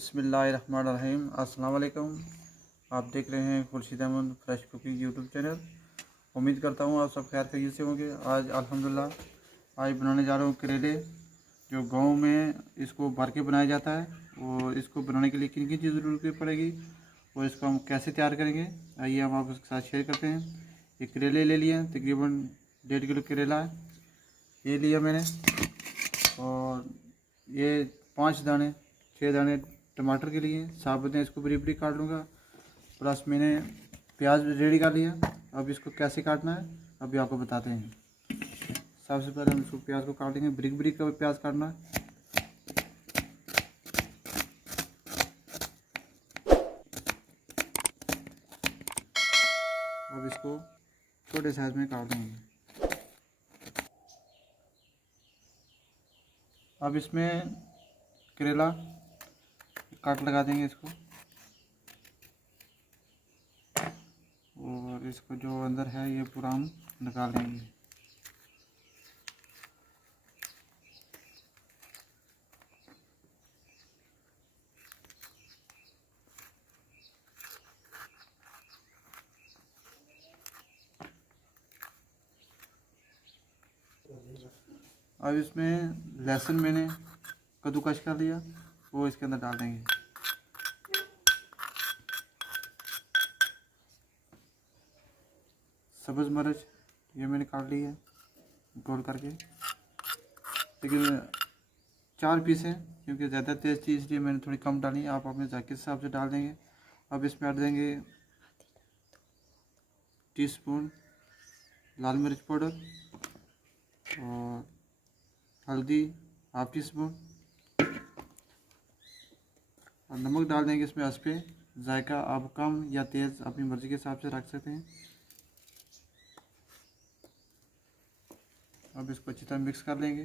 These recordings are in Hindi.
बिस्मिल्लाहिर्रहमानिर्रहीम। अस्सलाम वालेकुम। आप देख रहे हैं Khurshid Ahmed fresh cooking YouTube channel. उम्मीद करता हूँ आप सब खैर खैरियत से होंगे। आज अल्हम्दुलिल्लाह आज बनाने जा रहा हूँ करेले, जो गाँव में इसको भर के बनाया जाता है। और इसको बनाने के लिए किन किन चीज़ ज़रूरत पड़ेगी और इसको हम कैसे तैयार करेंगे, आइए हम आपके साथ शेयर करते हैं। ये करेले ले लिए, तकरीबन 1.5 किलो करेला है ये लिया मैंने। और ये 5 दाने 6 दाने टमाटर के लिए साबुत हैं, इसको बरीक बरीक काट लूँगा। प्लस मैंने प्याज रेडी कर लिया। अब इसको कैसे काटना है अभी आपको बताते हैं। सबसे पहले हम इसको प्याज को काटेंगे, बरीक बरीक का प्याज काटना है। अब इसको छोटे साइज में काट देंगे। अब इसमें करेला काट लगा देंगे इसको, और इसको जो अंदर है ये पूरा हम निकाल लेंगे। अब इसमें लहसुन मैंने कद्दूकस कर लिया, वो इसके अंदर डाल देंगे। सब्ज़ मिर्च ये मैंने काट ली है गोल करके, लेकिन 4 पीस हैं क्योंकि ज़्यादा तेज़ थी इसलिए मैंने थोड़ी कम डाली। आप अपने जायके के हिसाब से डाल देंगे। अब इसमें ऐड देंगे टीस्पून लाल मिर्च पाउडर और हल्दी ½ टीस्पून, और नमक डाल देंगे इसमें हंस पे। जायका आप कम या तेज़ अपनी मर्ज़ी के हिसाब से रख सकते हैं। अब इसको अच्छी तरह मिक्स कर लेंगे।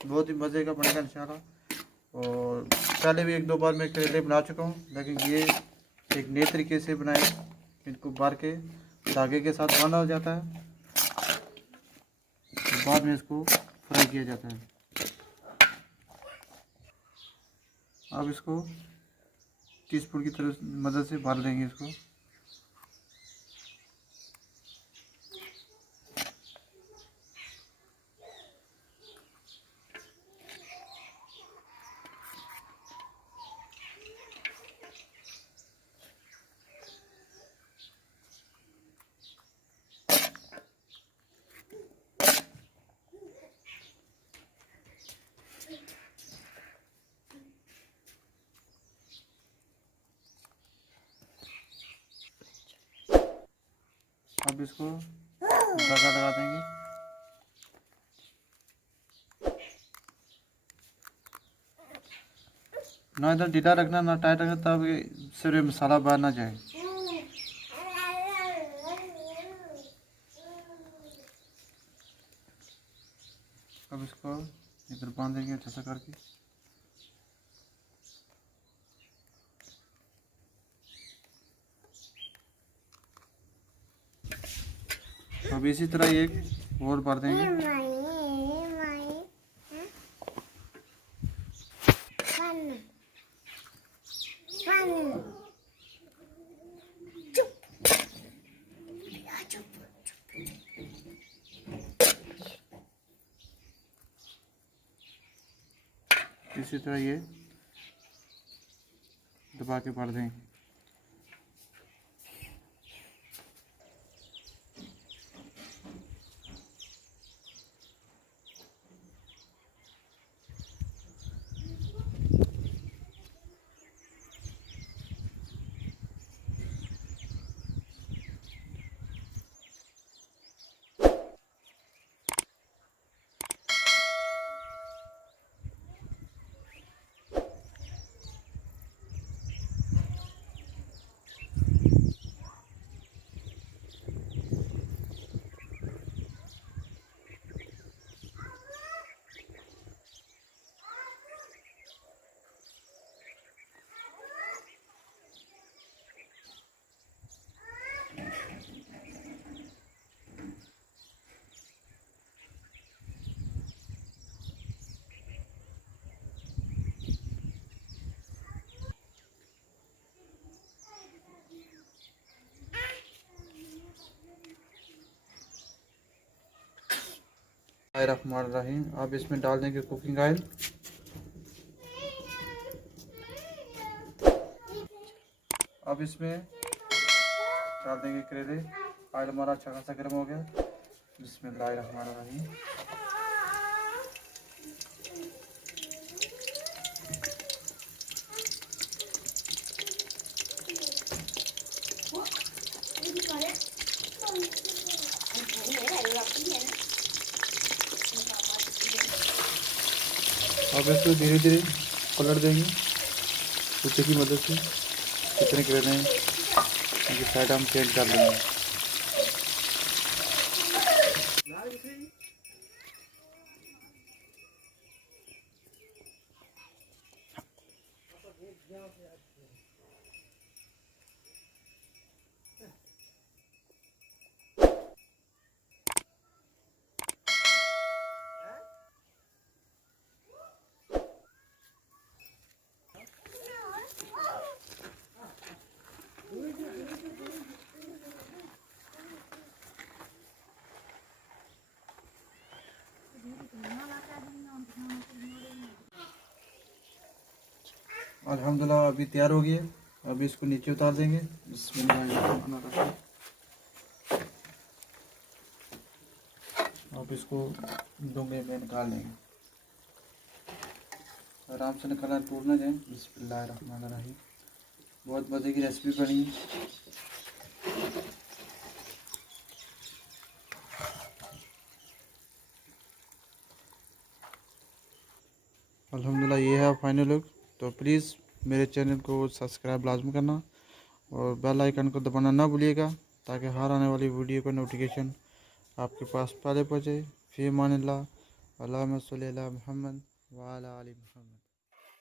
बहुत ही मज़े का बनेगा इंशाल्लाह। और पहले भी 1-2 बार मैं करेले बना चुका हूँ, लेकिन ये एक नए तरीके से बनाए। इनको भर के धागे के साथ बांधा हो जाता है, तो बाद में इसको फ्राई किया जाता है। अब इसको टीस्पून की तरह मदद से भर देंगे इसको। अब इसको धागा लगा देंगे। ना इधर ढीला रखना ना टाइट रखना, तब सिर्फ मसाला बाहर ना जाए। अब इसको इधर बांध देंगे अच्छा सा करके। अब इसी तरह एक और भर देंगे। इसी तरह ये दबा के भर देंगे। बिस्मिल्लाहिर्रहमानिर्रहीम। अब इसमें डाल देंगे कुकिंग ऑयल। अब इसमें डाल देंगे करेले। ऑयल हमारा अच्छा खासा गर्म हो गया। बिस्मिल्लाहिर्रहमानिर्रहीम। अब इसको धीरे धीरे पलट देंगे कुत्ते की मदद से। कितने करेले हैं उनकी साइड हम चेंज कर देंगे। अल्हम्दुलिल्लाह अभी तैयार हो गई है। अभी इसको नीचे उतार देंगे। बिस्मिल्लाह। अब इसको डोंगे में निकाल लेंगे। आराम से निकालना, टूट ना जाए। बिस्मिल्लाहिर्रहमानिर्रहीम। बहुत मज़े की रेसिपी बनी। अल्हम्दुलिल्लाह ये है फाइनल लुक। तो प्लीज़ मेरे चैनल को सब्सक्राइब लाजमी करना और बेल आइकन को दबाना ना भूलिएगा, ताकि हर आने वाली वीडियो का नोटिफिकेशन आपके पास पहले पहुँचे। फ़ी अमानिल्लाह। अल्लाहुम्मा सल्ली अला मुहम्मद व अला आलि मुहम्मद।